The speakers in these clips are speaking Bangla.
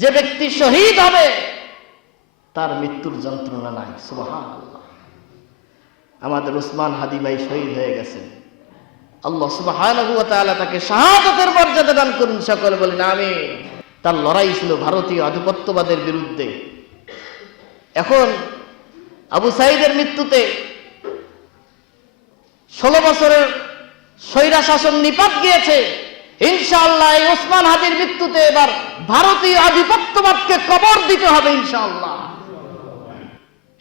যে ব্যক্তি শহীদ হবে তার মৃত্যুর যন্ত্রণা নাই। সুবহানাল্লাহ। আমাদের উসমান হাদি ভাই শহীদ হয়ে গেছেন, আল্লাহ সুবহানাহু ওয়া তাআলা তাকে শাহাদাতের মর্যাদা দান করুন, সকলে বলেন আমিন। তার লড়াই ছিল ভারতীয় আধিপত্যবাদের বিরুদ্ধে। এখন আবু সাঈদের মৃত্যুতে 16 বছরের স্বৈরা শাসন নিপাত গিয়েছে। ইনশাআল্লাহ এই ওসমান হাদির মৃত্যুতে এবার ভারতীয় আধিপত্যবাদকে কবর দিতে হবে ইনশাআল্লাহ।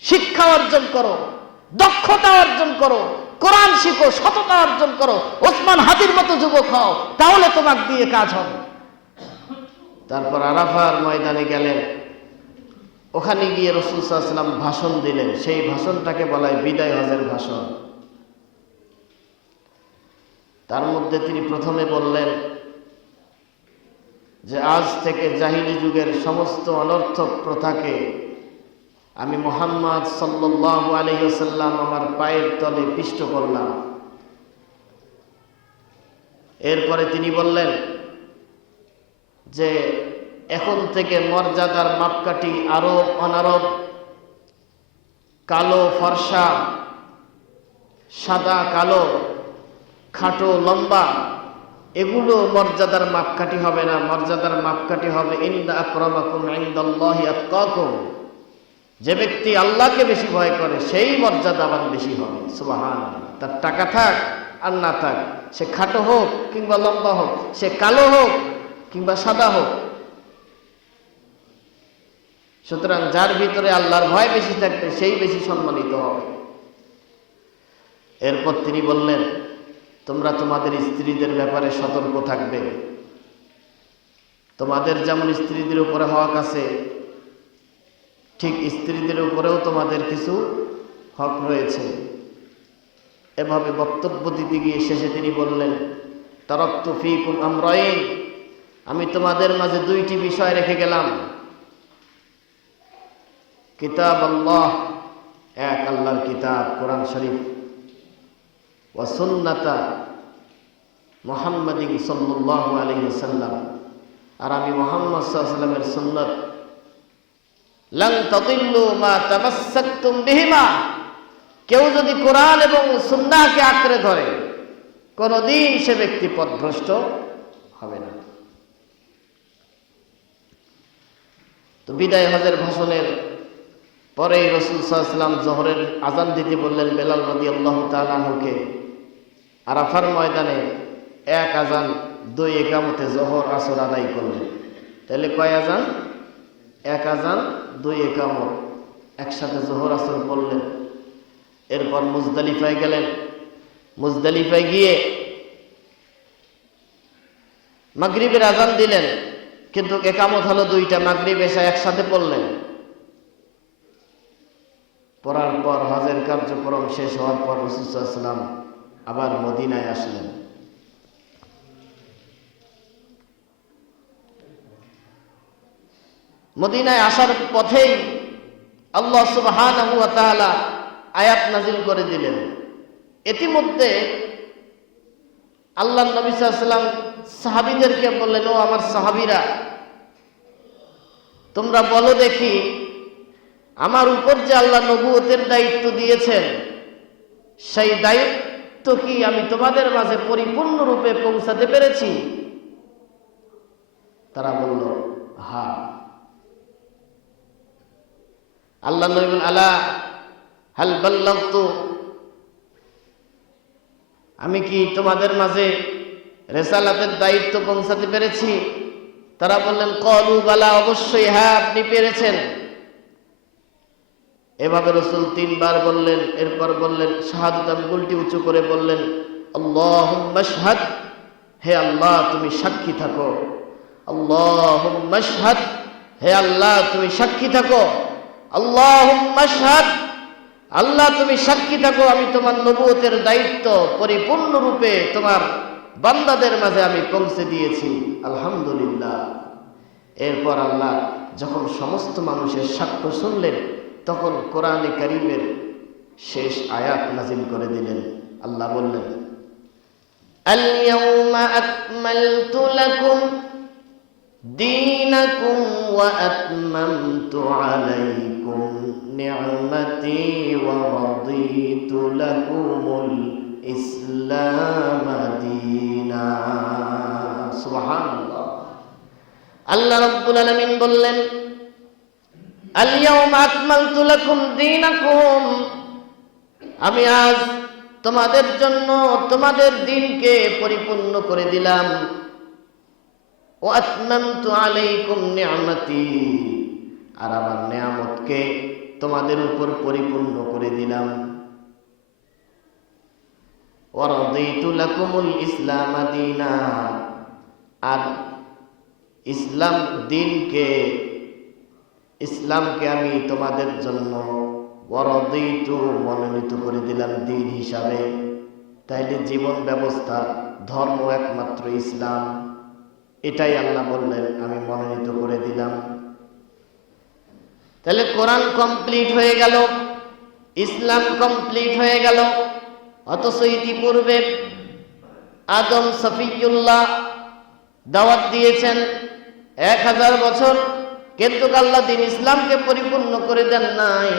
শিক্ষা অর্জন করো, দক্ষতা অর্জন করো, কোরআন শিখো, সততা অর্জন করো, ওসমান হাদির মতো যুবক হও, তাহলে তোমাকে দিয়ে কাজ হবে। তারপর আরাফার ময়দানে গেলেন, ওখানে গিয়ে রাসূল সাল্লাল্লাহু আলাইহি ওয়াসাল্লাম ভাষণ দিলেন। সেই ভাষণটাকে বলা হয় বিদায় হজের ভাষণ। তার মধ্যে তিনি প্রথমে বললেন যে আজ থেকে জাহিলি যুগের সমস্ত অনর্থক প্রথাকে আমি মুহাম্মদ সাল্লাল্লাহু আলাইহি ওয়াসাল্লাম আমার পায়ের তলে পিষ্ট করলাম। এরপরে তিনি বললেন যে এখন থেকে মর্যাদার মাপকাঠি আরব অনারব, কালো ফর্সা, সাদা কালো, খাটো লম্বা, এগুলো মর্যাদার মাপকাঠি হবে না। মর্যাদার মাপকাঠি হবে ইন্না আকরামাকুম ইনদাল্লাহি আতকাকুম। যে ব্যক্তি আল্লাহকে বেশি ভয় করে সেই মর্যাদাবান বেশি হবে। সুবহানাল্লাহ। তার টাকা থাক আর না থাক, সে খাটো হোক কিংবা লম্বা হোক, সে কালো হোক কিংবা সাদা হোক, সুতরাং যার ভিতরে আল্লাহর ভয় বেশি থাকবে সেই বেশি সম্মানিত হবে। এরপর তিনি বললেন তোমরা তোমাদের স্ত্রীদের ব্যাপারে সতর্ক থাকবে। তোমাদের যেমন স্ত্রীদের উপরে হক আছে, ঠিক স্ত্রীদের উপরেও তোমাদের কিছু হক রয়েছে। এভাবে বক্তব্য দিতে গিয়ে শেষে তিনি বললেন তারাকতু ফীকুম আমরাইন, আমি তোমাদের মাঝে দুইটি বিষয় রেখে গেলাম। কিতাব আল্লাহ, এক আল্লাহর কিতাব কোরআন শরীফ, ওয়া সুন্নাতা মুহাম্মাদিন সাল্লাল্লাহু আলাইহি ওয়াসাল্লাম, আর আমি মুহাম্মদ সাল্লাল্লাহু আলাইহি ওয়াসাল্লামের সুন্নাত। লান তাদিল্লু মা তামাসসাকতুম বিহিমা, কেউ যদি কোরআন এবং সুন্নাহকে আঁকড়ে ধরে কোনদিন সে ব্যক্তি পথভ্রষ্ট হবে না। তো বিদায় হজের ভাষণের পরে রাসূল সাল্লাল্লাহু আলাইহি ওয়াসাল্লাম জোহরের আযান দিতে বললেন বেলাল রাদিয়াল্লাহু তাআলা আনহুকে। আরাফার ময়দানে এক আযান দুই ইকামতে জোহর আসর আদায় করলেন। তাহলে কয় আযান? এক আযান দুই ইকামত, একসাথে জোহর আসর পড়লেন। এরপর মুজদালিফায় গেলেন। মুজদালিফায় গিয়ে মাগরিবের আযান দিলেন, কিন্তু ইকামত হলো দুইটা, মাগরিব এশা একসাথে পড়লেন। পড়ার পর হজের কার্যক্রম শেষ হওয়ার পর রাসূল সাল্লাল্লাহু আলাইহি ওয়াসাল্লাম আবার মদিনায় আসলেন। মদিনায় আসার পথেই আল্লাহ সুবহানাহু ওয়া তাআলা আয়াত নাযিল করে দিলেন। ইতিমধ্যে আল্লাহর নবী সাল্লাল্লাহু আলাইহি ওয়াসাল্লাম সাহাবীদেরকে বললেন, ও আমার সাহাবীরা, তোমরা বলো দেখি আমার উপর যে আল্লাহ নবুয়তের দায়িত্ব দিয়েছেন সেই দায়িত্ব কি আমি তোমাদের মাঝে পরিপূর্ণরূপে পৌঁছাতে পেরেছি? তারা বলল হ্যাঁ। আল্লাহ নবী বলেন আলা হাল বাল্লাগতু, আমি কি তোমাদের মাঝে রিসালাতের দায়িত্ব পৌঁছাতে পেরেছি? তারা বললেন ক্বালু বালা, অবশ্যই হ্যাঁ আপনি পেরেছেন। এভাবে রাসূল তিনবার বললেন। এরপর বললেন শাহাদাত আঙ্গুলটি উঁচু করে বললেন আল্লাহুম্মা শাহাদ, হে আল্লাহ তুমি সাক্ষী থাকো। আল্লাহুম্মা শাহাদ, হে আল্লাহ তুমি সাক্ষী থাকো। আল্লাহুম্মা শাহাদ, আল্লাহ তুমি সাক্ষী থাকো আমি তোমার নবুয়তের দায়িত্ব পরিপূর্ণরূপে তোমার বান্দাদের মাঝে আমি পৌঁছে দিয়েছি। আলহামদুলিল্লাহ। এরপর আল্লাহ যখন সমস্ত মানুষের সাক্ষ্য শুনলেন তখন কোরআনে কারীমের শেষ আয়াত নাযিল করে দিলেন। আল্লাহ বললেন আল ইয়াউমা আকমালতু লাকুম দীনাকুম وأتممت عليكم نعمتي ورضيت لكم الإسلام دينا سبحان الله আল্লাহ রাব্বুল আলামিন বললেন আল ইয়াউমা আকমালতু লাকুম দীনাকুম আমি আজ তোমাদের জন্য তোমাদের দ্বীনকে পরিপূর্ণ করে দিলাম ওয়া আতমামতু আলাইকুম নি'মাতি আর আমার নিয়ামতকে তোমাদের উপর পরিপূর্ণ করে দিলাম ওয়া রাদিতু লাকুমুল ইসলাম দীনা আর ইসলামকে আমি তোমাদের জন্য ওয়ারাদিতু মনোনীত করে দিলাম দ্বীন হিসাবে। তাইলে জীবন ব্যবস্থা ধর্ম একমাত্র ইসলাম, এটাই আল্লাহ বললেন আমি মনোনীত করে দিলাম। তাহলে কোরআন কমপ্লিট হয়ে গেল, ইসলাম কমপ্লিট হয়ে গেল, অথচ ইতিপূর্বে আদম সফিউল্লাহ দাওয়াত দিয়েছেন 1000 বছর, কিন্তু আল্লাহ দ্বীন ইসলামকে পরিপূর্ণ করে দেন নাই।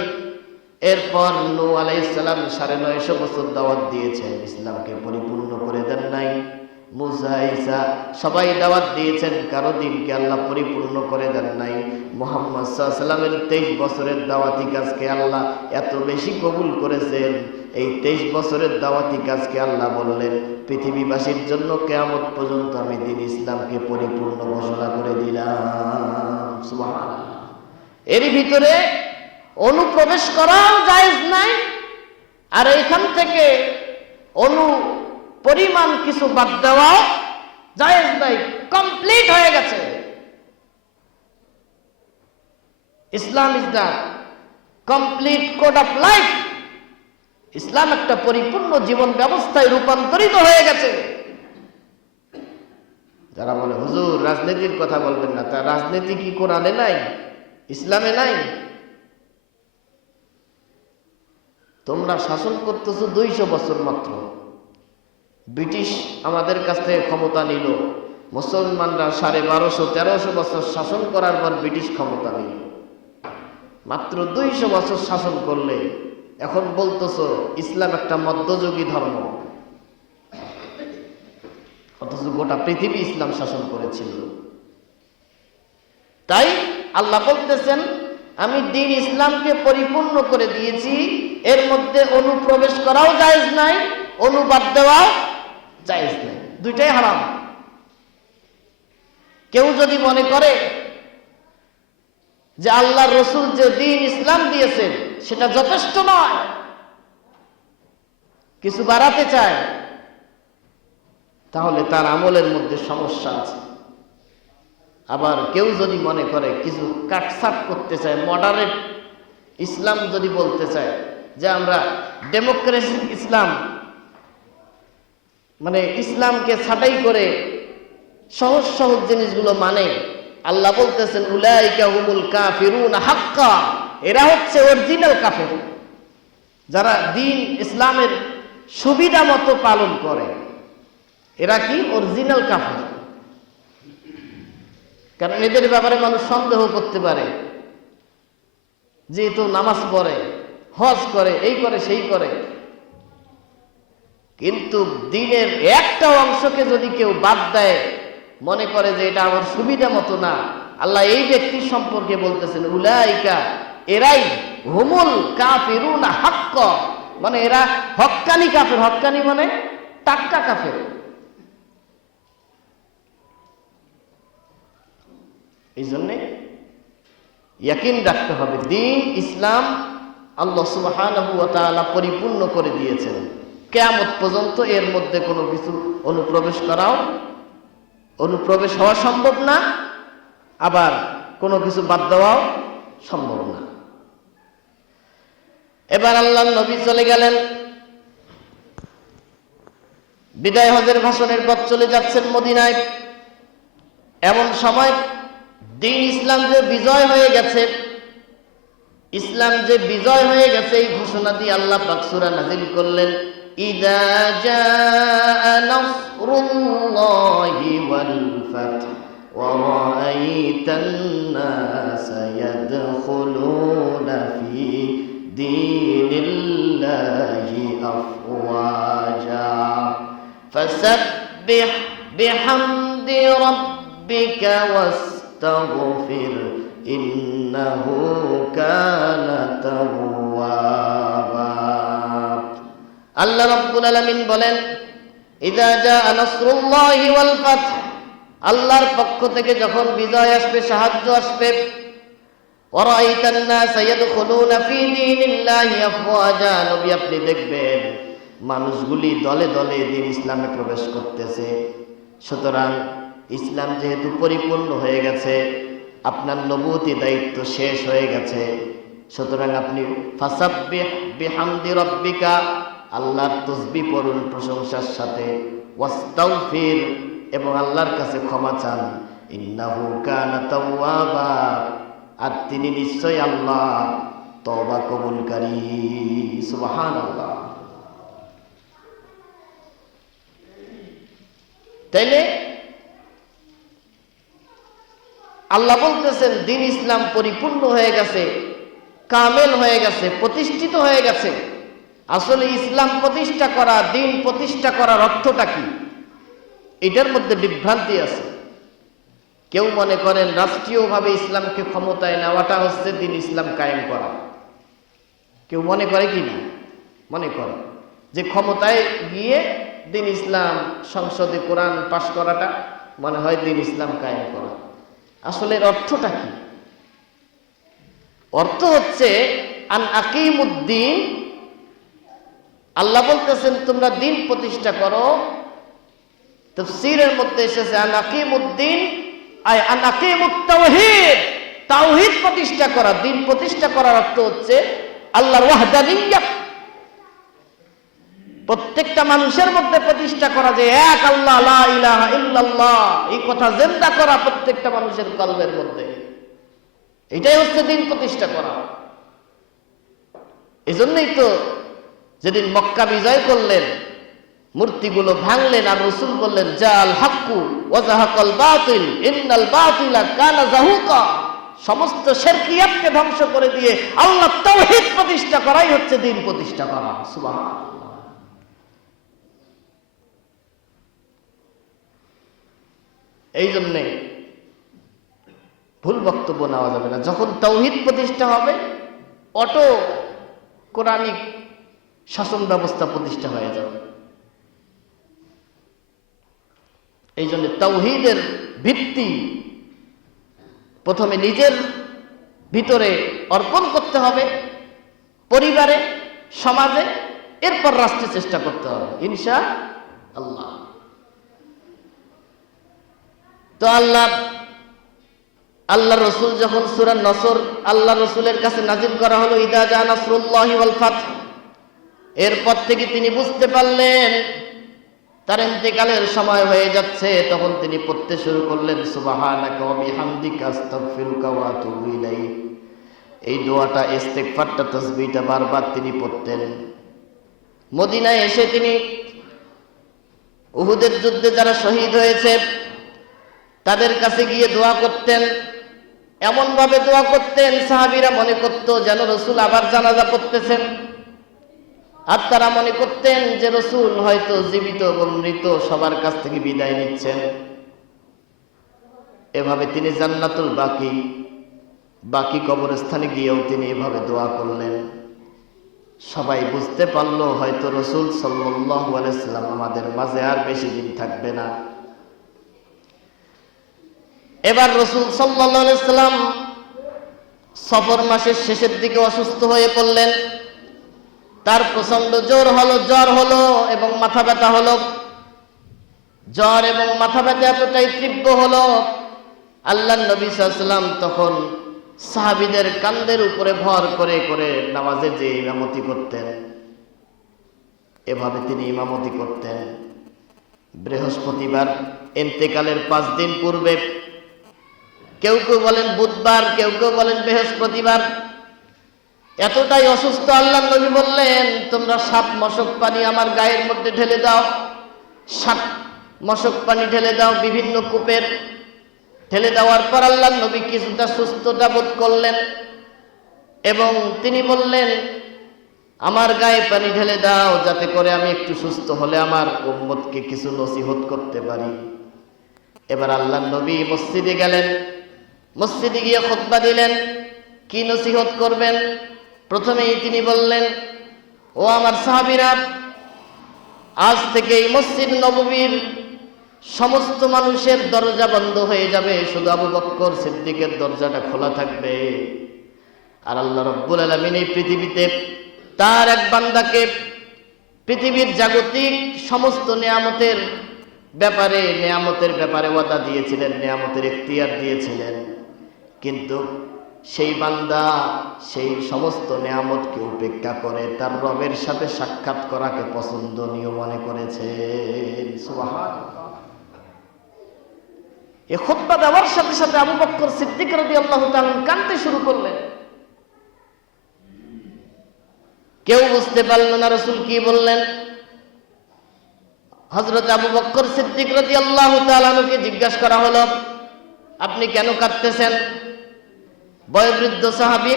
এরপর নূহ আলাইহিস সালাম 950 বছর দাওয়াত দিয়েছেন, ইসলামকে পরিপূর্ণ করে দেন নাই। মুসা ঈসা সবাই দাওয়াত দিয়েছেন, কারো দ্বীনকে আল্লাহ পরিপূর্ণ করে দেন নাই। মুহাম্মদ সাল্লাল্লাহু আলাইহি ওয়াসাল্লামের 23 বছরের দাওয়াতি কাজকে আল্লাহ এত বেশি কবুল করেছেন, এই 23 বছরের দাওয়াতি কাজকে আল্লাহ বললেন পৃথিবীবাসীর জন্য কিয়ামত পর্যন্ত আমি দ্বীন ইসলামকে পরিপূর্ণ ঘোষণা করে দিলাম। সুবহানাল্লাহ। এর ভিতরে অনুপ্রবেশ করাও জায়েজ নাই, আর এখান থেকে পরিমাণ কিছু বাদ দেওয়াও জায়েজ নাই, কমপ্লিট হয়ে গেছে। Islam is the complete code of life. Islam একটা পরিপূর্ণ জীবন ব্যবস্থায় রূপান্তরিত হয়ে গেছে। যারা বলে হুজুর রাজনীতির কথা বলবেন না, তা রাজনীতি কি কোরআনে নাই, ইসলামে নাই? তোমরা শাসন করতেছো 200 বছর মাত্র। ব্রিটিশ আমাদের কাছ থেকে ক্ষমতা নিল, মুসলমানরা 1250-1300 বছর শাসন করার পর ব্রিটিশ ক্ষমতা নিল। মাত্র 200 বছর শাসন করলে এখন বলতেছো ইসলাম একটা মধ্যযুগী ধর্ম, অথচ গোটা পৃথিবী ইসলাম শাসন করেছিল। তাই আল্লাহ বলতেছেন আমি দ্বীন ইসলামকে পরিপূর্ণ করে দিয়েছি, এর মধ্যে অনুপ্রবেশ করাও জায়েজ নাই, অনুবাদ দেওয়াও জায়েজ নাই, দুইটাই হারাম। কেউ যদি মনে করে যে আল্লাহর রাসূল যে দ্বীন ইসলাম দিয়েছেন সেটা যথেষ্ট নয়, কিছু বাড়াতে চায়, তাহলে তার আমলের মধ্যে সমস্যা আছে। আবার কেউ যদি মনে করে কিছু কাটছাট করতে চায়, মডারেট ইসলাম যদি বলতে চায় যে আমরা ডেমোক্রেসি ইসলাম, মানে ইসলামকে ছাঁটাই করে সহজ সহজ জিনিসগুলো মানে, আল্লাহ বলতেছেন উলাইকা হুমুল কাফিরুনা হাক্কা, এরা হচ্ছে অরিজিনাল কাফের, যারা দ্বীন ইসলামের সুবিধা মতো পালন করে, এরা কি অরিজিনাল কাফের। কারণ এদের ব্যাপারে মানুষ সন্দেহ করতে পারে, যেহেতু নামাজ পড়ে, হজ করে, এই করে সেই করে, কিন্তু দ্বীনের একটা অংশকে যদি কেউ বাদ দেয়, মনে করে যে এটা আমার সুবিধা মতো না, আল্লাহ এই ব্যক্তির সম্পর্কে বলতেছেন উলাইকা, এরাই হুমুল কাফিরুনা হাক্কা, মানে এরা হক্কানি কাফের। হক্কানি মানে টাটকা কাফের। এই জন্যে ইয়াকিন রাখতে হবে দ্বীন ইসলাম আল্লাহ সুবহানাহু ওয়া তাআলা পরিপূর্ণ করে দিয়েছেন, কিয়ামত পর্যন্ত এর মধ্যে কোনো কিছু অনুপ্রবেশ হওয়া সম্ভব না, আবার কোনো কিছু বাদ দেওয়াও সম্ভব না। এবার আল্লাহর নবী চলে গেলেন, বিদায় হজের ভাষণের পর চলে যাচ্ছেন মদিনায়। এমন সময় দ্বীন ইসলাম যে বিজয় হয়ে গেছে, ইসলাম যে বিজয় হয়ে গেছে এই ঘোষণা দিয়ে আল্লাহ পাক সূরা নাযিল করলেন ইযা জাআ নাসরুল্লাহি ওয়াল ফাth ওয়া রাআইতান الناس يدخلون في دين الله أفواجا فسبح بحمد ربك واستغفر إنه كان توابا আল্লাহ রাব্বুল আলামিন বলেন ইযা জাআ নাসরুল্লাহি ওয়াল ফাth আল্লাহর পক্ষ থেকে যখন বিজয় আসবে সাহায্য আসবে ওয়ারাইতান নাস ইয়াদখুলুনা ফি দীনিল্লাহি আফওয়াজা নবী আপনি দেখবেন মানুষগুলি দলে দলে দ্বীন ইসলামে প্রবেশ করতেছে সুতরাং ইসলাম যেহেতু পরিপূর্ণ হয়ে গেছে আপনার নবুয়তি দায়িত্ব শেষ হয়ে গেছে সুতরাং আপনি ফাসাব্বিহ বিহামদি রাব্বিকা আল্লাহর তাসবিহ পড়ুন প্রশংসার সাথে ওয়াস্তাগফির এবং আল্লাহর কাছে ক্ষমা চান ইন্নাহু কানা তাওয়াবা আর তিনি নিশ্চয়ই আল্লাহ তওবা কবুলকারী সুবহানাল্লাহ তাইলে আল্লাহ বলতেছেন দ্বীন ইসলাম পরিপূর্ণ হয়ে গেছে কামেল হয়ে গেছে প্রতিষ্ঠিত হয়ে গেছে আসলে ইসলাম প্রতিষ্ঠা করা দ্বীন প্রতিষ্ঠা করার অর্থটা কি এটার মধ্যে বিভ্রান্তি আছে কেউ মনে করেন রাষ্ট্রীয়ভাবে ইসলামকে ক্ষমতায় নেওয়াটা হচ্ছে দ্বীন ইসলাম কায়েম করা কেউ মনে করে কি না মনে করে যে ক্ষমতায় গিয়ে দ্বীন ইসলাম সংসদে কোরআন পাশ করাটা মনে হয় দ্বীন ইসলাম কায়েম করা আসলে এর অর্থটা কি অর্থ হচ্ছে আন আকিমুদ্দিন আল্লাহ বলতেছেন তোমরা দ্বীন প্রতিষ্ঠা করো তাফসীরের মধ্যে এসেছে আন আকিমুদ্দিন আয় আন আকিমুত তাওহীদ তাওহীদ প্রতিষ্ঠা করা দ্বীন প্রতিষ্ঠা করার অর্থ হচ্ছে আল্লাহর ওয়াহদানিয়্যাত প্রত্যেকটা মানুষের মধ্যে প্রতিষ্ঠা করা যে এক আল্লাহ লা ইলাহা ইল্লাল্লাহ এই কথা জিন্দা করা প্রত্যেকটা মানুষের কলবের মধ্যে এটাই হচ্ছে দ্বীন প্রতিষ্ঠা করা এজন্যই তো যেদিন মক্কা বিজয় করলেন মূর্তিগুলো ভাঙলেন আর রাসূল বললেন জাল হাক্কু ওয়া যাহাকাল বাতিল ইন্নাল বাতিলা কানা যাহুকা সমস্ত শিরকিয়াতকে ধ্বংস করে দিয়ে আল্লাহ তাওহীদ প্রতিষ্ঠা করাই হচ্ছে দ্বীন প্রতিষ্ঠা করা সুবহানাল্লাহ এই জন্যে ভুল বক্তব্য নেওয়া যাবে না যখন তাওহীদ প্রতিষ্ঠা হবে অটো কোরআনিক শাসন ব্যবস্থা প্রতিষ্ঠা হয়ে যাবে এই জন্য তাওহীদের ভিত্তি প্রথমে নিজের ভিতরে অর্পণ করতে হবে পরিবারে সমাজে এরপর রাষ্ট্রে চেষ্টা করতে হবে ইনশাআল্লাহ তো আল্লাহ রাসূল যখন সূরা নসর আল্লাহ রাসূলের কাছে নাযিল করা হলো ইদা জা নাসরুল্লাহি ওয়াল ফাth এরপর থেকে তিনি বুঝতে পারলেন তার ইন্তেকালের সময় হয়ে যাচ্ছে তখন তিনি পড়তে শুরু করলেন সুবহানাকা ওয়া বিহামদিকা আস্তাগফিরুকা ওয়া আতুবু ইলাইক এই দোয়াটা ইস্তিগফারটা তাসবিহটা বারবার তিনি পড়তেন মদিনায় এসে তিনি উহুদের যুদ্ধে যারা শহীদ হয়েছে তাদের কাছে গিয়ে দোয়া করতেন এমন ভাবে দোয়া করতেন সাহাবীরা মনে করত যেন রাসূল আবার জানাজা পড়তেছেন আর তারা মনে করতেন যে রাসূল হয়তো জীবিত এবং মৃত সবার কাছ থেকে বিদায় নিচ্ছেন এভাবে তিনি জান্নাতুল বাকি কবরস্থানে গিয়েও তিনি এভাবে দোয়া করলেন সবাই বুঝতে পারলো হয়তো রাসূল সাল্লাল্লাহু আলাইহি সাল্লাম আমাদের মাঝে আর বেশি দিন থাকবে না এবার রাসূল সাল্লাল্লাহু আলাইহি সাল্লাম সফর মাসের শেষের দিকে অসুস্থ হয়ে পড়লেন তার প্রচন্ড জ্বর হলো এবং মাথা ব্যথা হলো জ্বর এবং মাথা ব্যথা এতটাই তীব্র হলো আল্লাহর নবী সাল্লাল্লাহু আলাইহি ওয়াসাল্লাম তখন সাহাবীদের কাঁধের উপরে ভর করে করে নামাজে যে ইমামতি করতেন এভাবে তিনি ইমামতি করতেন বৃহস্পতিবার ইন্তেকালের 5 দিন পূর্বে কেউ কেউ বলেন বুধবার কেউ কেউ বলেন বৃহস্পতিবার এতটাই অসুস্থ আল্লাহর নবী বললেন তোমরা 7 মশক পানি আমার গায়ের মধ্যে ঢেলে দাও 7 মশক পানি ঢেলে দাও বিভিন্ন কূপের ঠেলে দেওয়ার পর আল্লাহর নবী কিছুটা সুস্থতা বোধ করলেন এবং তিনি বললেন, আমার গায়ে পানি ঢেলে দাও, যাতে করে আমি একটু সুস্থ হলে আমার উম্মতকে কিছু নসিহত করতে পারি। এবার আল্লাহর নবী মসজিদে গেলেন, মসজিদে গিয়ে খুতবা দিলেন। কি নসিহত করবেন? প্রথমেই তিনি বললেন, ও আমার সাহাবীরা, আজ থেকে এই মসজিদ নববীর সমস্ত মানুষের দরজা বন্ধ হয়ে যাবে, শুধু আবু বকর সিদ্দিকের দরজাটা খোলা থাকবে। আর আল্লাহ রাব্বুল আলামিন এই পৃথিবীতে তার এক বান্দাকে পৃথিবীর জাগতিক সমস্ত নিয়ামতের ব্যাপারে ওয়াদা দিয়েছিলেন, নিয়ামতের ইখতিয়ার দিয়েছিলেন, কিন্তু সেই বান্দা সেই সমস্ত নিয়ামতকে উপেক্ষা করে তার রবের সাথে সাক্ষাৎ করাকে পছন্দনীয় মনে করেছে। সুবহানাল্লাহ। এই খুতবা দেওয়ার সাথে সাথে আবু বকর সিদ্দিক রাদিয়াল্লাহু তাআলা কাঁদতে শুরু করলেন। কেউ বুঝতে পারল না রাসূল কি বললেন। হযরত আবু বকর সিদ্দিক রাদিয়াল্লাহু তাআলাকে জিজ্ঞাসা করা হলো, আপনি কেন কাঁদতেছেন? বয়োবৃদ্ধ সাহাবী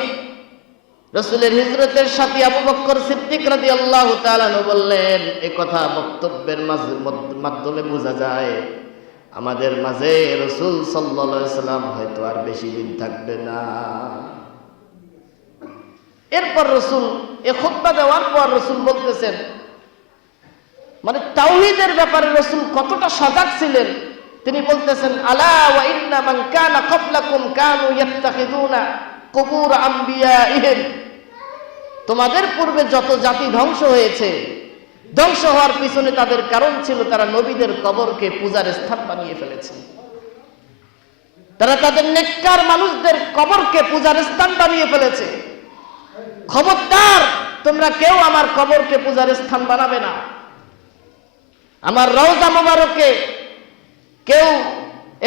রাসূলের হিজরতের সাথী আবু বকর সিদ্দিক রাদিয়াল্লাহু তাআলা বললেন, এই কথা বক্তব্যের মাধ্যমে বোঝা যায় আমাদের মাঝে রাসূল সাল্লাল্লাহু আলাইহি ওয়াসাল্লাম হয়তো আর বেশি দিন থাকবে না। এরপর রাসূল এই খুতবা দেওয়ার পর রাসূল বলতেছেন, মানে তাওহীদের ব্যাপারে রাসূল কতটা সজাগ ছিলেন। তিনি বলতেছেন, আলা ওয়া ইন্না মান কানা ক্বাবলাকুম কানু ইয়াত্তাখিযুনা কুবুর আমবিয়াইহিম, তোমাদের পূর্বে যত জাতি ধ্বংস হয়েছে, ধ্বংস হওয়ার পিছনে তাদের কারণ ছিল তারা নবীদের কবরকে পূজার স্থান বানিয়ে ফেলেছে। তারা তাদের নেককার মানুষদের কবরকে পূজার স্থান বানিয়ে ফেলেছে। খবরদার, তোমরা কেউ আমার কবরকে পূজার স্থান বানাবে না, আমার রওজা মোবারকে কেউ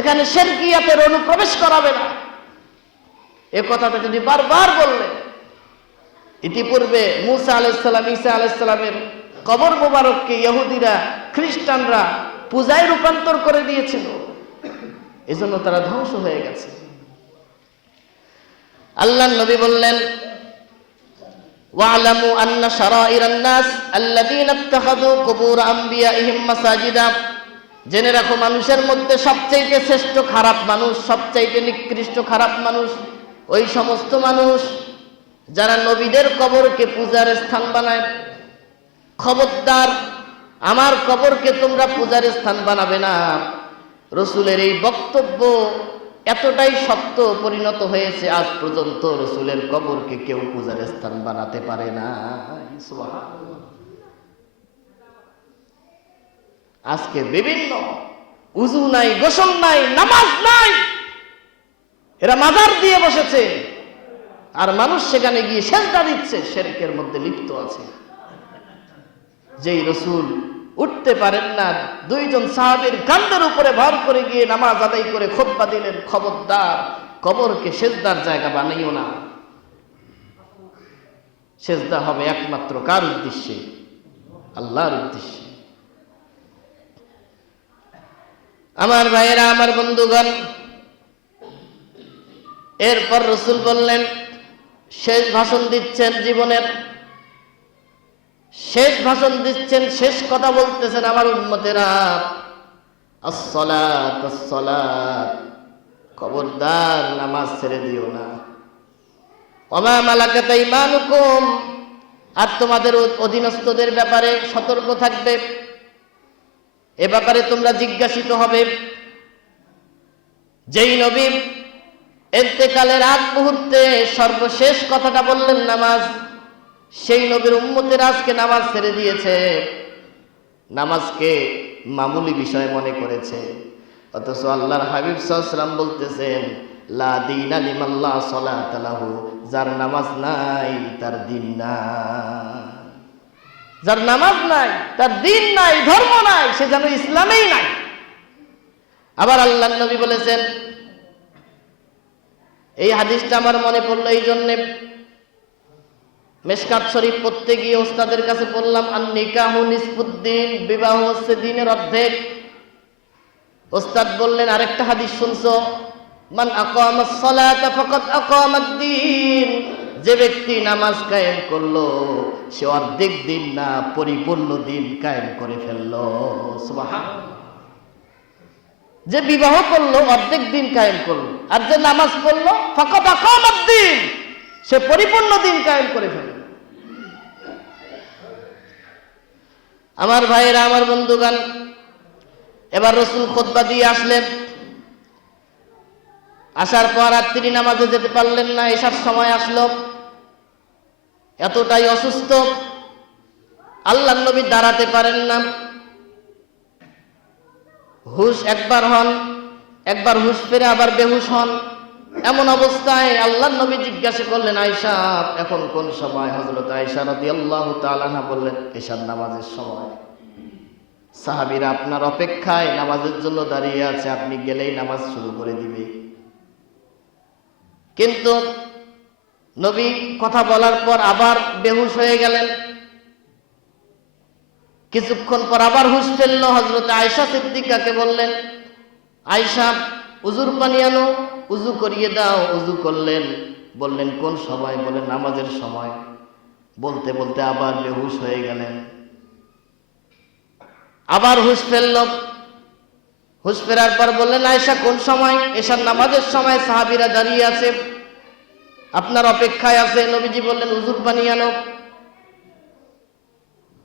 এখানে শিরকিয়াতের অনুপ্রবেশ করাবে না। এ কথাটা যদি বারবার বললেন, ইতিপূর্বে মুসা আলাইহিস সালাম, ঈসা আলাইহিস সালামের কবর মোবারককে ইহুদিরা খ্রিস্টানরা পূজায় রূপান্তর করে দিয়েছিল, এজন্য তারা ধ্বংস হয়ে গেছে। আল্লাহর নবী বললেন, ওয়ালামু আন্না শারাইরান নাস আল্লাযীনা ইত্তাখাযু কুবুর আমবিয়াইহিম মাসাজিদা, জেনে রাখো মানুষের মধ্যে সবচেয়ে শ্রেষ্ঠ খারাপ মানুষ, সবচেয়ে নিকৃষ্ট খারাপ মানুষ ওই সমস্ত মানুষ যারা নবীদের কবরকে পূজার স্থান বানায়। খবরদার, আমার কবরকে তোমরা পূজার স্থান বানাবে না। রাসূলের এই বক্তব্য এতটাই সত্য পরিণত হয়েছে, আজ পর্যন্ত রাসূলের কবরকে কেউ পূজার স্থান বানাতে পারে না। সুবহানাল্লাহ। আজকে বিভিন্ন উযু নাই, গোসল নাই, নামাজ নাই, এরা মাজার দিয়ে বসেছে, আর মানুষ সেখানে গিয়ে সেজদা দিচ্ছে, শিরকের মধ্যে লিপ্ত আছে। যেই রাসূল উঠতে পারেন না, দুইজন সাহাবীর কাঁধের উপরে ভর করে গিয়ে নামাজ আদায় করে খুতবা দিলেন, খবরদার, কবরকে সেজদার জায়গা বানাইও না। সেজদা হবে একমাত্র কার উদ্দেশ্যে? আল্লাহর উদ্দেশ্যে। আমার ভাইয়েরা, আমার বন্ধুগণ, এরপর রাসূল বললেন, শেষ ভাষণ দিচ্ছেন, জীবনের শেষ ভাষণ দিচ্ছেন, শেষ কথা বলতেছেন, আমার উম্মতেরা, আসসালাত আসসালাত, খবরদার নামাজ ছেড়ে দিও না। ওমা মালাকাত আইমানুকুম, আর তোমাদের অধীনস্থদের ব্যাপারে সতর্ক থাকবে, এ ব্যাপারে তোমরা জিজ্ঞাসিত হবে। যেই নবী ইন্তেকালের আগ মুহূর্তে সর্বশেষ কথাটা বললেন নামাজ, সেই নবীর উম্মতেরা আজকে নামাজ ছেড়ে দিয়েছে, নামাজকে মামুলি বিষয় মনে করেছে। অথচ আল্লাহর হাবিব সাল্লাল্লাহু আলাইহি ওয়াসাল্লাম বলতেছেন, লা দীনা লিমান লা সালাতা লাহু, যার নামাজ নাই তার দিন নাই। যার নামাজ নাই, তার দিন নাই, ধর্ম নাই, সে যেন ইসলামেই নাই। আবার আল্লাহর নবী বলেছেন, এই হাদিসটা আমার মনে পড়লো এই জন্যে, মিশকাত শরীফ পড়তে গিয়ে ওস্তাদের কাছে পড়লাম, আন নিকাহু নিসফুদ্দিন, বিবাহ হচ্ছে দ্বীনের অর্ধেক। ওস্তাদ বললেন, আরেকটা হাদিস শুনছো? মান আকামাস সালাতা ফাকাদ আকামাদ-দ্বীন, যে ব্যক্তি নামাজ কায়েম করলো সে অর্ধেক দিন না পরিপূর্ণ দিন কায়েম করে ফেললো। সুবহানাল্লাহ। যে বিবাহ করলো অর্ধেক দিন কায়েম করলো, আর যে নামাজ পড়লো ফাকাদ আকামাদ-দ্বীন, সে পরিপূর্ণ দিন কায়েম করে ফেললো। আমার ভাইয়েরা, আমার বন্ধুগণ, এবার রাসূল খুতবা দিয়ে আসলেন। আসার পর আর তিনি নামাজে যেতে পারলেন না। এসার সময় আসলো, এতটাই অসুস্থ, আল্লাহর নবী দাঁড়াতে পারেন না। হুশ একবার হন, একবার হুশ ফিরে আবার বেহুশ হন। এমন অবস্থায় আল্লাহর নবী জিজ্ঞাসা করলেন, আয়েশা এখন কোন সময়? হযরত আয়েশা রাদিয়াল্লাহু তাআলা আনহা বললেন, এশার নামাজের সময়। সাহাবীরা আপনার অপেক্ষায় নামাজের জন্য দাঁড়িয়ে আছে, আপনি গেলেই নামাজ শুরু করে দিবে। কিন্তু নবী কথা বলার পর আবার বেহুশ হয়ে গেলেন। কিছুক্ষণ পর আবার হুঁশ ফেললো। হযরত আয়েশা সিদ্দিকাকে বললেন, আয়েশা উজুর পানি আনো, উজু করিয়ে দাও। উজু করলেন। বললেন কোন সময়? বলেন নামাজের সময়। বলতে বলতে আবার বেহুশ হয়ে গেলেন। আবার হুঁশ ফেলল। হুঁশ ফেরার পর বললেন, আয়েশা কোন সময়? এশার নামাজের সময়, সাহাবীরা দাঁড়িয়ে আছে, আপনার অপেক্ষায় আছে। নবীজি বললেন উজুর পানি আনো।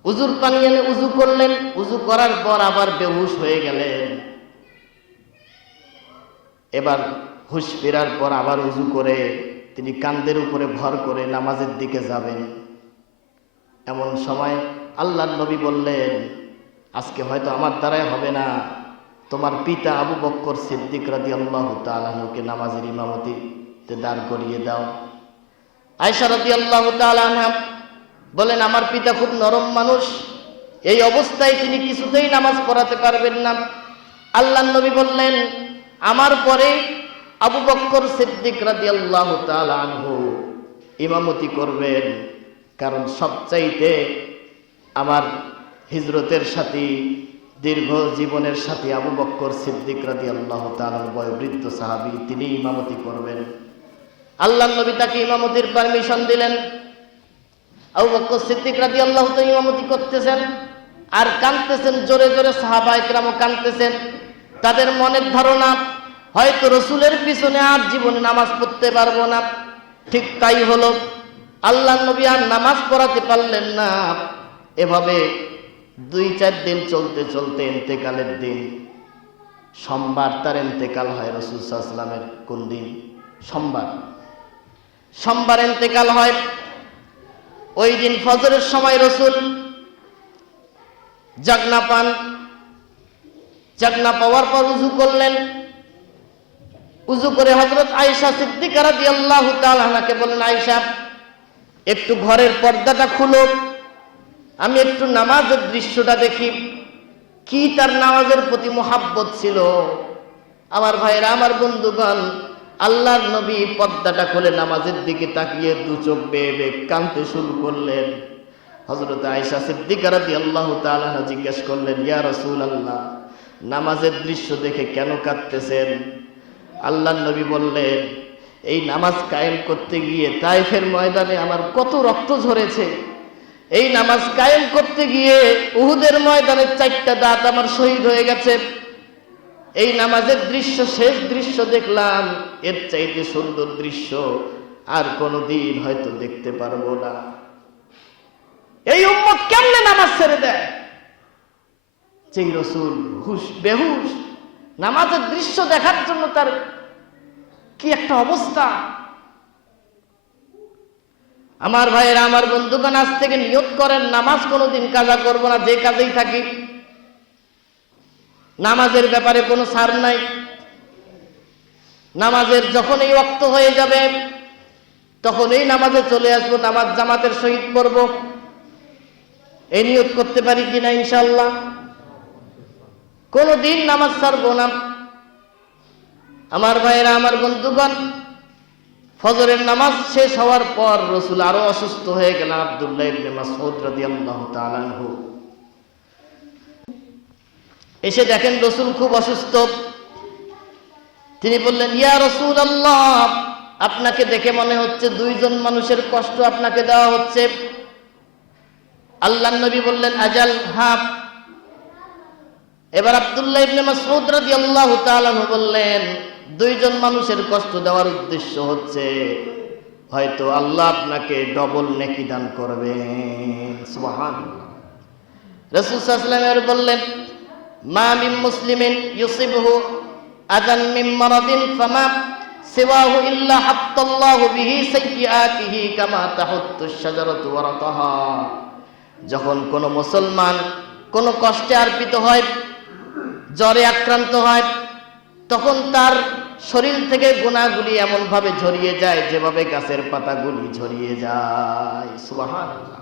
উজুর পানি এনে উজু করলেন। উজু করার পর আবার বেহুশ হয়ে গেলেন। এবার হুঁশ ফেরার পর আবার উজু করে তিনি কাঁধের উপরে ভর করে নামাজের দিকে যাবেন। এমন সময় আল্লাহর নবী বললেন, আজকে হয়তো আমার দ্বারাই হবে না, তোমার পিতা আবু বকর সিদ্দিক রাদিয়াল্লাহু তাআলা আনহুকে নামাজের ইমামতিতে দাঁড় করিয়ে দাও। আয়েশা রাদিয়াল্লাহু তাআলা আনহা বলেন, আমার পিতা খুব নরম মানুষ, এই অবস্থায় তিনি কিছুতেই নামাজ পড়াতে পারবেন না। আল্লাহর নবী বললেন, আমার পরে আবু বকর সিদ্দিক রাদিয়াল্লাহু তাআলা আনহু ইমামতি করবেন, কারণ সবচাইতে আমার হিজরতের সাথী, দীর্ঘ জীবনের সাথী আবু বকর সিদ্দিক রাদিয়াল্লাহু তাআলা বয়োবৃদ্ধ সাহাবী, তিনি ইমামতি করবেন। আল্লাহর নবী তাকে ইমামতির পারমিশন দিলেন। আবু বকর সিদ্দিক রাদিয়াল্লাহু তাআলা ইমামতি করতেছেন আর কাঁদতেছেন জোরে জোরে। সাহাবায়ে কেরামও কাঁদতেছেন। তাদের মনের ধারণা হয়তো রাসূলের পিছনে আর জীবনে নামাজ পড়তে পারবো না। ঠিক তাই হলো। আল্লাহর নবী আর নামাজ পড়াতে পারলেন না। এভাবে 2-4 দিন চলতে চলতে ইন্তেকালের দিন, সোমবার তার ইন্তেকাল হয়। রাসূল সাল্লাল্লাহু আলাইহি ওয়াসাল্লামের কোন দিন? সোমবার। সোমবার ইন্তেকাল হয়। ওই দিন ফজরের সময় রাসূল জাগনা পান। জাগনা পাওয়ার পর উযু করলেন। উযু করে হযরত আয়েশা সিদ্দিকা রাদিয়াল্লাহু তাআলা আনহাকে বললেন, আয়েশা একটু ঘরের পর্দাটা খুলো, আমি একটু নামাজের দৃশ্যটা দেখি। কি তার নামাজের প্রতি মুহাব্বত ছিল! আমার ভাইরা, আমার বন্ধুগণ, আল্লাহর নবী পর্দাটা খুলে নামাজের দিকে তাকিয়ে দু চোখ বেয়ে বেয়ে কাঁদতে শুরু করলেন। হযরত আয়েশা সিদ্দিকা রাদিয়াল্লাহু তাআলা আনহা জিজ্ঞেস করলেন, ইয়া রাসূলুল্লাহ, নামাজের দৃশ্য দেখে কেন কাঁদতেছেন? আল্লাহর নবী বললেন, এই নামাজ কায়েম করতে গিয়ে তায়েফের ময়দানে আমার কত রক্ত ঝরেছে। এই নামাজ কায়েম করতে গিয়ে উহুদের ময়দানে 4টা দাঁত আমার শহীদ হয়ে গেছে। এই নামাজের দৃশ্য শেষ দৃশ্য দেখলাম, এর চাইতে সুন্দর দৃশ্য আর কোনোদিন হয়তো দেখতে পারবো না। এই উম্মত কেমনে নামাজ ছেড়ে দেয়? যেই রাসূল হুশ বেহুশ, নামাজের দৃশ্য দেখার জন্য তার কি একটা অবস্থা! আমার ভাইয়েরা, আমার বন্ধুগণ, আজ থেকে নিয়ত করেন নামাজ কোনোদিন কাজা করব না, যে কাজেই থাকি। নামাজের ব্যাপারে কোনো ছাড় নাই। নামাজের যখন এই ওয়াক্ত হয়ে যাবে তখন এই নামাজে চলে আসবো, নামাজ জামাতের সহিত পড়ব। এই নিয়ত করতে পারি কিনা? ইনশাআল্লাহ কোনোদিন নামাজ ছাড়বো না। আমার ভাইয়েরা, আমার বন্ধুগণ, ফজরের নামাজ শেষ হওয়ার পর রাসূল আরো অসুস্থ হয়ে গেলেন। আব্দুল্লাহ ইবনে মাসউদ রাদিয়াল্লাহু তাআলা আনহু এসে দেখেন রাসূল খুব অসুস্থ। তিনি বললেন, ইয়া রাসূলুল্লাহ, আপনাকে দেখে মনে হচ্ছে দুইজন মানুষের কষ্ট আপনাকে দেওয়া হচ্ছে। আল্লাহর নবী বললেন, আজাল, হ্যাঁ। এবার আব্দুল্লাহ ইবনে মাসউদ রাদিয়াল্লাহু তাআলা আনহু বললেন, দুইজন মানুষের কষ্ট দেওয়ার উদ্দেশ্য হচ্ছে হয়তো আল্লাহ আপনাকে ডবল নেকি দান করবেন। সুবহানাল্লাহ। রাসূল সাল্লাল্লাহু আলাইহি ওয়াসাল্লাম বললেন, মা মিন মুসলিমিন ইউসিবহু আযান মিন মারাদিন ফামা সিওয়াহু ইল্লা হাত্তাল্লাহু বিহি সাইয়্যাতিহি কামা তাহুত্তুশ শাজারাতু ওয়ারাকাহা। যখন কোন মুসলমান কোন কষ্টে আর্পিত হয়, জ্বরে আক্রান্ত হয়, তখন তার শরীর থেকে গুনাহগুলি এমন ভাবে ঝরিয়ে যায় যেভাবে গাছের পাতাগুলি ঝরিয়ে যায়। সুবহানাল্লাহ।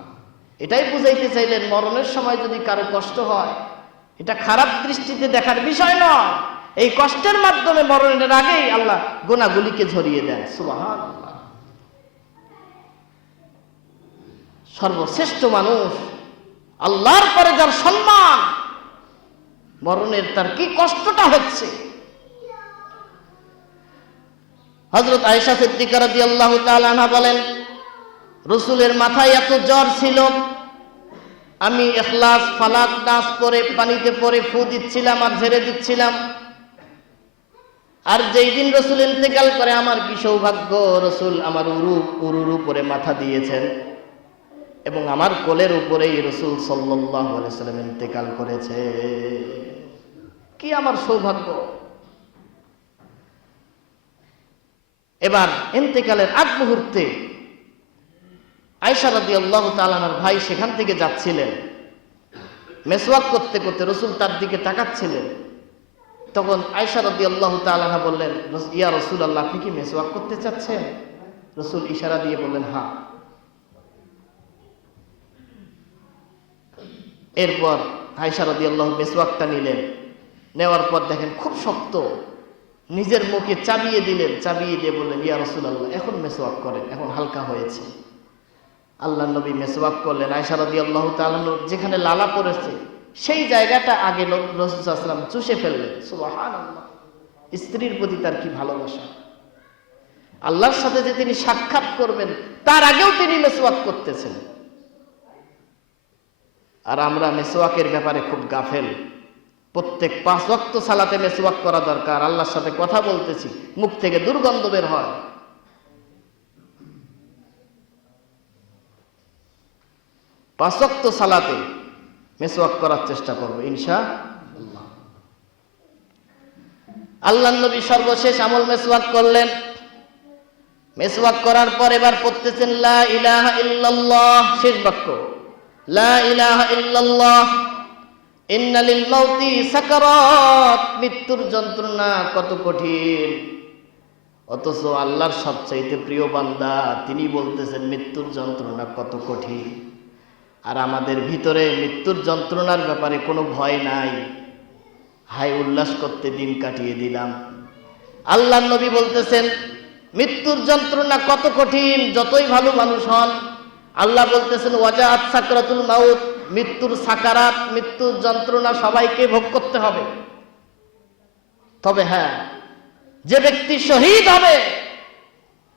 এটাই বুঝাইতে চাইলেন, মরণের সময় যদি কারো কষ্ট হয়, এটা খারাপ দৃষ্টিতে দেখার বিষয় নয়। এই কষ্টের মাধ্যমে মরণের আগেই আল্লাহ গুনাহগুলিকে ঝরিয়ে দেন। সুবহানাল্লাহ। সর্বশ্রেষ্ঠ মানুষ, আল্লাহর পরে যার সম্মান, মরণের তার কি কষ্টটা হচ্ছে। হযরত আয়েশা সিদ্দিকা রাদিয়াল্লাহু তাআলা আনহা বলেন, রাসূলের মাথায় এত জ্বর ছিল, আমি ইখলাস, ফালাক, নাস পরে পানিতে পরে ফু দিচ্ছিলাম আর ঝেড়ে দিচ্ছিলাম। আর যেই দিন রাসূল ইন্তেকাল করে, আমার কি সৌভাগ্য, রাসূল আমার উরুর উপরে মাথা দিয়েছেন এবং আমার কোলের উপরেই রাসূল সাল্লাল্লাহু আলাইহি ওয়াসাল্লাম ইন্তেকাল করেছে। কি আমার সৌভাগ্য। এবার ইন্তেকালের আগ মুহূর্তে আয়েশা রাদিয়াল্লাহু তাআলা আনহার ভাই সেখান থেকে যাচ্ছিলেন, মেসওয়াক করতে করতে রাসূল তার দিকে তাকাচ্ছিলেন। তখন আয়েশা রাদিয়াল্লাহু তাআলা আনহা বললেন, ইয়া রাসূলুল্লাহ, আপনি কি মেসওয়াক করতে চাচ্ছেন? রাসূল ইশারা দিয়ে বললেন, হ্যাঁ। এরপর আয়েশা রাদিয়াল্লাহু মেসওয়াকটা নিলেন, নেওয়ার পর দেখেন খুব শক্ত, নিজের মুখে চাবিয়ে দিলেন, চাবিয়ে দিয়ে বললেন, ইয়া রাসূলুল্লাহ, এখন মেসওয়াক করেন, এখন হালকা হয়েছে। আল্লাহর নবী মেসওয়াক করলেন। আয়েশা রাদিয়াল্লাহু তাআলা যেখানে লালা পড়েছে সেই জায়গাটা আগে রাসূল সাল্লাল্লাহু আলাইহি ওয়াসাল্লাম চুষে ফেললেন। সুবহানাল্লাহ। স্ত্রীর প্রতি তার কি ভালোবাসা। আল্লাহর সাথে যে তিনি সাক্ষাৎ করবেন তার আগেও তিনি মেসওয়াক করতেছেন। আর আমরা মেসওয়াকের ব্যাপারে খুব গাফেল। প্রত্যেক 5 ওয়াক্ত সালাতে মেসওয়াক করা দরকার। আল্লাহর সাথে কথা বলতেছি, মুখ থেকে দুর্গন্ধ বের হয়। 5 ওয়াক্ত সালাতে মেসওয়াক করার চেষ্টা করব ইনশাআল্লাহ। আল্লাহর নবী সর্বশেষ আমল মেসওয়াক করলেন। মেসওয়াক করার পর এবার পড়তেছেন, লা ইলাহা ইল্লাল্লাহ, শেষ বাক্য, লা ইলাহা ইল্লাল্লাহ, ইন্না লিল মাউতি সাকারাত, মৃত্যুর যন্ত্রণা কত কঠিন। অথচ আল্লাহর সবচাইতে প্রিয় বান্দা তিনি বলতেছেন মৃত্যুর যন্ত্রণা কত কঠিন। আর আমাদের ভিতরে মৃত্যুর যন্ত্রণার ব্যাপারে কোনো ভয় নাই, হাই উল্লাস করতে দিন কাটিয়ে দিলাম। আল্লাহর নবী বলতেছেন মৃত্যুর যন্ত্রণা কত কঠিন। যতই ভালো মানুষ হন, আল্লাহ বলতেছেন ওয়াজাআত সাকরাতুল মাউত, মৃত্যুর সাকারাত, মৃত্যুর যন্ত্রণা সবাইকে ভোগ করতে হবে। তবে হ্যাঁ, যে ব্যক্তি শহীদ হবে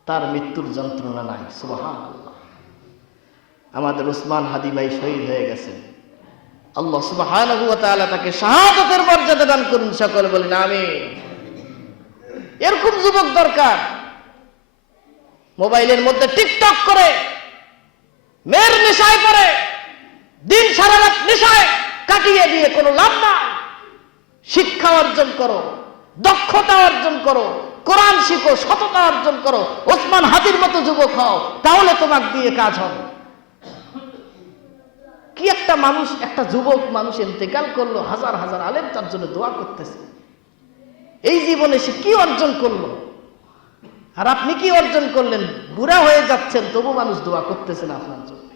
তার মৃত্যুর যন্ত্রণা নাই। সুবহানাল্লাহ। আমাদের উসমান হাদি ভাই শহীদ হয়ে গেছেন। আল্লাহ সুবহানাহু ওয়া তাআলা তাকে শাহাদাতের মর্যাদা দান করুন। সকলে বলেন আমিন। এরকম যুবক দরকার, মোবাইলের মধ্যে টিকটক করে, মেয়ের নেশায় পড়ে, দিন সারা রাত নেশায় কাটিয়ে দিয়ে কোনো লাভ নাই। শিক্ষা অর্জন করো, দক্ষতা অর্জন করো, কোরআন শিখো, সততা অর্জন করো, ওসমান হাদির মতো যুবক হও, তাহলে তোমার দিয়ে কাজ হবে। কি একটা মানুষ, একটা যুবক মানুষ ইন্তেকাল করলো, হাজার হাজার আলেম তার জন্য দোয়া করতেছে। এই জীবনে সে কি অর্জন করলো? আর আপনি কি অর্জন করলেন? বুড়া হয়ে যাচ্ছেন, তবু মানুষ দোয়া করতেছেন আপনার জন্য।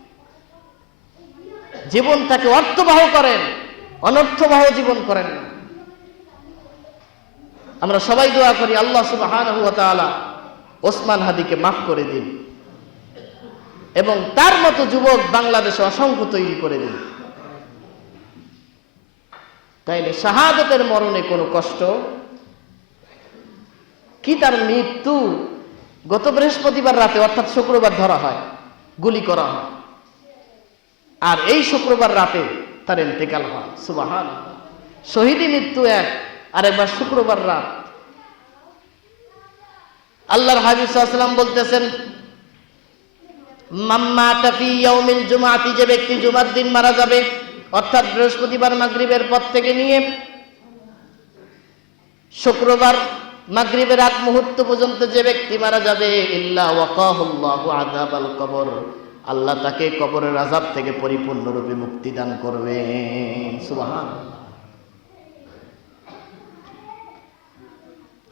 জীবনটাকে অর্থবহ করেন, অনর্থবহ জীবন করেন না। আমরা সবাই দোয়া করি আল্লাহ সুবহানাহু ওয়া তাআলা ওসমান হাদিকে মাফ করে দিন এবং তার মতো যুবক বাংলাদেশে অসংখ্য তৈরি করে দিন। তাইলে শাহাদাতের মরণে কোনো কষ্ট কি তার মৃত্যু গত বৃহস্পতিবার রাতে অর্থাৎ শুক্রবার ধরা হয়, গুলি করা হয়, আর এই শুক্রবার রাতে তার ইন্তেকাল হয়। সুবহানাল্লাহ। শহীদি মৃত্যু এক, আর একবার শুক্রবার রাত। আল্লাহর হাবিব সাল্লাল্লাহু আলাইহি ওয়াসাল্লাম বলতেছেন, মাম্মাতা ফি ইয়াউমিল জুমআতি, যে ব্যক্তি জুমার দিন মারা যাবে, অর্থাৎ বৃহস্পতিবার মাগরিবের পর থেকে নিয়ে শুক্রবার মাগরিবের আগ মুহূর্ত পর্যন্ত যে ব্যক্তি মারা যাবে, ইল্লা ওয়াকাহুল্লাহু আযাবাল কবর, আল্লাহ তাকে কবরের আযাব থেকে পরিপূর্ণরূপে মুক্তি দান করবেন। সুবহানাল্লাহ।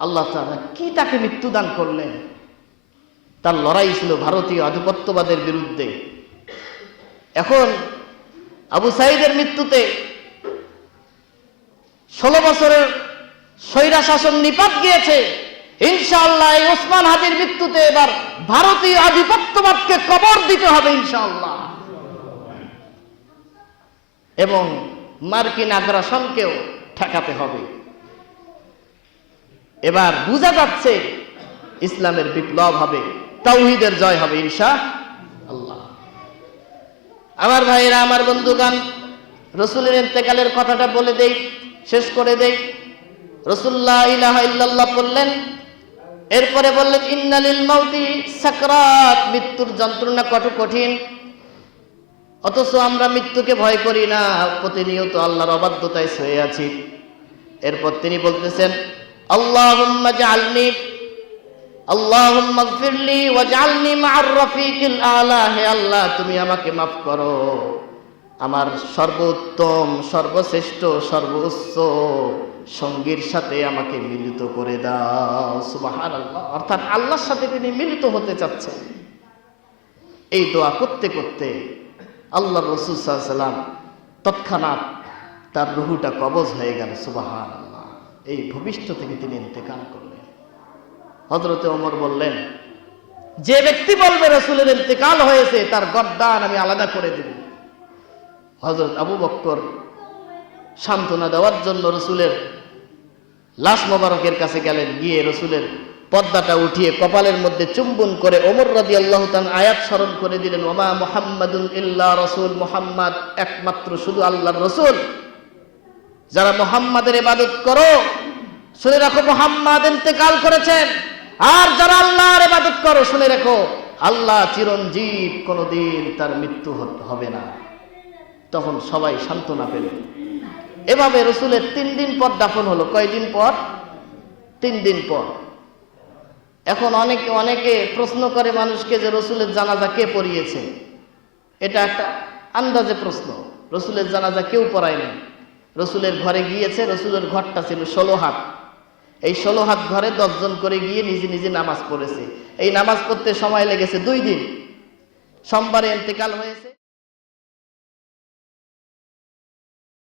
আল্লাহ তাআলা কি তাকে মৃত্যু দান করলেন? তার লড়াই ছিল ভারতীয় আধিপত্যবাদের বিরুদ্ধে। এখন আবু সাঈদের মৃত্যুতে 16 বছরের স্বৈরা শাসন নিপাত গিয়েছে। ইনশাআল্লাহ এই ওসমান হাদির মৃত্যুতে এবার ভারতীয় আধিপত্যবাদকে কবর দিতে হবে ইনশাআল্লাহ, এবং মার্কিন আগ্রাসনকেও ঠেকাতে হবে। এবার বোঝা যাচ্ছে ইসলামের বিপ্লব হবে, তাওহীদের জয় হবে ইনশাআল্লাহ। আমার ভাইয়েরা, আমার বন্ধুগণ, রাসূলের ইন্তেকালের কথাটা বলে দেই, শেষ করে দেই। রাসূলুল্লাহ ইলাহা ইল্লাল্লাহ বললেন, এরপরে বললেন ইন্নালিল মাউতি সাকরাত, মৃত্যুর যন্ত্রণা কত কঠিন। অথচ আমরা মৃত্যুকে ভয় করি না, প্রতিনিয়ত আল্লাহর অবাধ্যতায় সয়ে আছি। এরপর তিনি বলতেছেন, আল্লাহুম্মা জাআলনি, আল্লাহুম্মা গফিরলি ওয়াজআলনি মা'আর রাফিকিল আলা, হে আল্লাহ তুমি আমাকে মাফ করো, আমার সর্বোত্তম, সর্বশ্রেষ্ঠ, সর্বোচ্চ সঙ্গীর সাথে আমাকে মিলিত করে দাও। সুবহানাল্লাহ। অর্থাৎ আল্লাহর সাথে তিনি মিলিত হতে চাচ্ছেন। এই দোয়া করতে করতে আল্লাহর রাসূল সাল্লাল্লাহু আলাইহি ওয়াসাল্লাম তৎক্ষণাৎ তার রূহটা কবজ হয়ে গেল। সুবহানাল্লাহ। এই ভূমিষ্ঠ থেকে তিনি ইন্তেকাল করলেন। হযরতে ওমর বললেন, যে ব্যক্তি বলবে রাসূলের ইন্তেকাল হয়েছে তার গর্দান আমি আলাদা করে দেব। হযরত আবু বকর সান্ত্বনা দেওয়ার জন্য রাসূলের লাশ মোবারকের কাছে গেলেন, গিয়ে রাসূলের পর্দাটা উঠিয়ে কপালের মধ্যে চুম্বন করে ওমর রাদিয়াল্লাহু তাআলা আয়াত স্মরণ করে দিলেন, ওমা মুহাম্মাদুন ইল্লা রাসূল, মুহাম্মদ একমাত্র শুধু আল্লাহর রাসূল। যারা মুহাম্মাদের ইবাদত করো, শুনে রাখো মুহাম্মদ ইন্তেকাল করেছেন। আর যারা আল্লাহর ইবাদত করো, শুনে রাখো আল্লাহ চিরঞ্জীব, কোনোদিন তার মৃত্যু হবে না। তখন সবাই সান্ত্বনা পেলেন। এভাবে রাসূলের 3 দিন পর দাফন হলো। কয়দিন পর? 3 দিন পর। এখন অনেকে প্রশ্ন করে মানুষকে যে রাসূলের জানাজা কে পড়িয়েছে। এটা একটা আন্দাজে প্রশ্ন। রাসূলের জানাজা কেউ পড়ায় নাই। রাসূলের ঘরে গিয়েছে, রাসূলের ঘরটা ছিল 16 হাত। এই 16 হাত ঘরে 10 জন করে গিয়ে নিজে নিজে নামাজ পড়েছে। এই নামাজ পড়তে সময় লেগেছে 2 দিন। সোমবারে ইন্তেকাল হয়েছে।